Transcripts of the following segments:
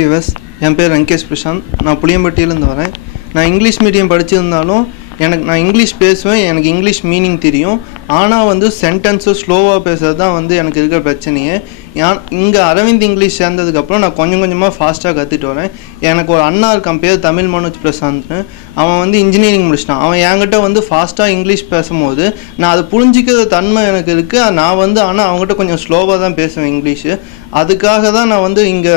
US என் பேர் வெங்கேஷ் பிரசாந்த். நான் புளியம்பட்டியிலேருந்து வரேன். நான் இங்கிலீஷ் மீடியம் படிச்சிருந்தாலும் நான் இங்கிலீஷ் பேசுவேன், எனக்கு இங்கிலீஷ் மீனிங் தெரியும். ஆனால் வந்து சென்டென்ஸு ஸ்லோவாக பேசுகிறது தான் எனக்கு இருக்கிற பிரச்சனையே. இங்கே அரவிந்த் இங்கிலீஷ் சேர்ந்ததுக்கப்புறம் நான் கொஞ்சம் கொஞ்சமாக ஃபாஸ்ட்டாக கற்றுட்டு வரேன். எனக்கு ஒரு அண்ணா இருக்கான், பேர் தமிழ் மனோஜ் பிரசாந்த்னு. அவன் இன்ஜினியரிங் முடிச்சிட்டான். அவன் என்கிட்ட ஃபாஸ்ட்டாக இங்கிலீஷ் பேசும்போது நான் அதை புரிஞ்சிக்கிற தன்மை எனக்கு இருக்குது. நான் ஆனால் அவங்ககிட்ட கொஞ்சம் ஸ்லோவாக தான் பேசுவேன் இங்கிலீஷு. அதுக்காக தான் நான் இங்கே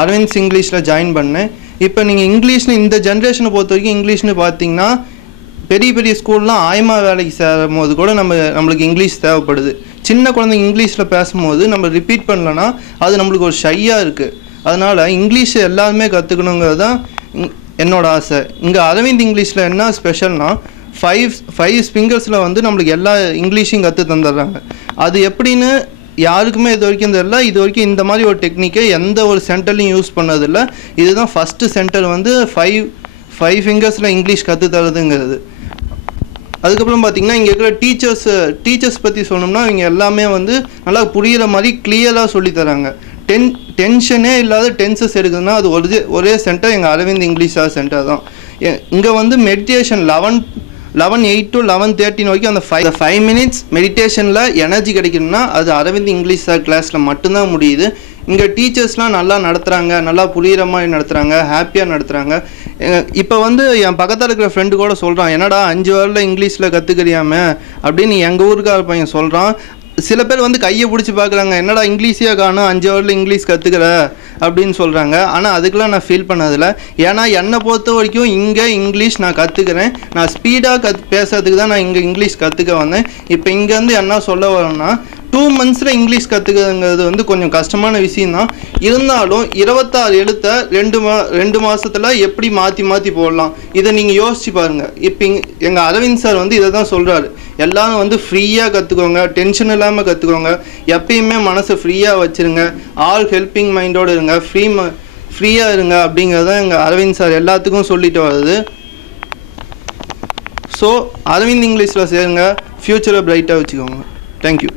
அரவிந்த் இங்கிலீஷில் ஜாயின் பண்ணேன். இப்போ நீங்கள் இங்கிலீஷ்னு இந்த ஜென்ரேஷனை பொறுத்த வரைக்கும் இங்கிலீஷ்னு பார்த்தீங்கன்னா பெரிய பெரிய ஸ்கூல்லாம் ஆயமா வேலைக்கு சேரும் போது கூட நம்மளுக்கு இங்கிலீஷ் தேவைப்படுது. சின்ன குழந்தைங்க இங்கிலீஷில் பேசும்போது நம்ம ரிப்பீட் பண்ணலன்னா அது நம்மளுக்கு ஒரு ஷையாக இருக்குது. அதனால் இங்கிலீஷ் எல்லாருமே கற்றுக்கணுங்கிறது தான் என்னோடய ஆசை. இங்கே அரவிந்த் இங்கிலீஷில் என்ன ஸ்பெஷல்னால் ஃபைவ் ஃபிங்கர்ஸில் நம்மளுக்கு எல்லா இங்கிலீஷையும் கற்று தந்துடுறாங்க. அது எப்படின்னு யாருக்குமே இது வரைக்கும் தெரியல. இது வரைக்கும் இந்த மாதிரி ஒரு டெக்னிக்கை எந்த ஒரு சென்டர்லையும் யூஸ் பண்ணதில்லை. இதுதான் ஃபஸ்ட்டு சென்டர் ஃபைவ் ஃபிங்கர்ஸில் இங்கிலீஷ் கற்று தரதுங்கிறது. அதுக்கப்புறம் பார்த்திங்கன்னா இங்கே இருக்கிற டீச்சர்ஸ் பற்றி சொன்னோம்னா இவங்க எல்லாமே நல்லா புரிகிற மாதிரி கிளியராக சொல்லித்தராங்க. டென்ஷனே இல்லாத டென்சஸ் எடுக்குதுன்னா அது ஒரே சென்டர் எங்கள் அரவிந்த் இங்கிலீஷ் சென்டர் தான். இங்கே மெடிடேஷன் 11:08 to 11:13 வரைக்கும் அந்த 5 minutes மெடிடேஷனில் எனர்ஜி கிடைக்கணும்னா அது அரவிந்த் இங்கிலீஷ் கிளாஸில் மட்டும்தான் முடியுது. இங்கே டீச்சர்ஸ்லாம் நல்லா நடத்துகிறாங்க, நல்லா புரிகிற மாதிரி நடத்துகிறாங்க, ஹாப்பியாக நடத்துகிறாங்க. இப்போ என் பக்கத்தில் இருக்கிற ஃப்ரெண்டு கூட சொல்கிறான், என்னடா 5 வருடம் இங்கிலீஷில் கற்றுக்கிறியாமே அப்படின்னு எங்கள் ஊருக்கார பையன் சொல்கிறான். சில பேர் கையை பிடிச்சி பார்க்குறாங்க, என்னடா இங்கிலீஷியாக காணும் 5 வருடம் இங்கிலீஷ் கற்றுக்கிற அப்படின்னு சொல்கிறாங்க. ஆனால் அதுக்கெலாம் நான் ஃபீல் பண்ணதில்லை. ஏன்னா என்னை பொறுத்த வரைக்கும் இங்கே இங்கிலீஷ் நான் கற்றுக்கிறேன். நான் ஸ்பீடாக பேசுறதுக்கு தான் நான் இங்கே இங்கிலீஷ் கற்றுக்க வந்தேன். இப்போ இங்கேருந்து என்ன சொல்ல வரேன்னா 2 months இங்கிலீஷ் கற்றுக்கிறதுங்கிறது கொஞ்சம் கஷ்டமான விஷயந்தான். இருந்தாலும் 26 எழுத்தை 2 மாதத்தில் எப்படி மாற்றி போடலாம், இதை நீங்கள் யோசிச்சு பாருங்கள். இப்போ எங்கள் அரவிந்த் சார் இதை தான் சொல்கிறாரு, எல்லோரும் ஃப்ரீயாக கற்றுக்கோங்க, டென்ஷன் இல்லாமல் கற்றுக்கோங்க, எப்பயுமே மனசை ஃப்ரீயாக வச்சுருங்க, ஆல் ஹெல்பிங் மைண்டோடு இருங்க, ஃப்ரீயாக இருங்க அப்படிங்கிறத எங்கள் அரவிந்த் சார் எல்லாத்துக்கும் சொல்லிட்டு வருது. ஸோ அரவிந்த் இங்கிலீஷில் சேருங்க, ஃப்யூச்சரை பிரைட்டாக வச்சுக்கோங்க. தேங்க்யூ.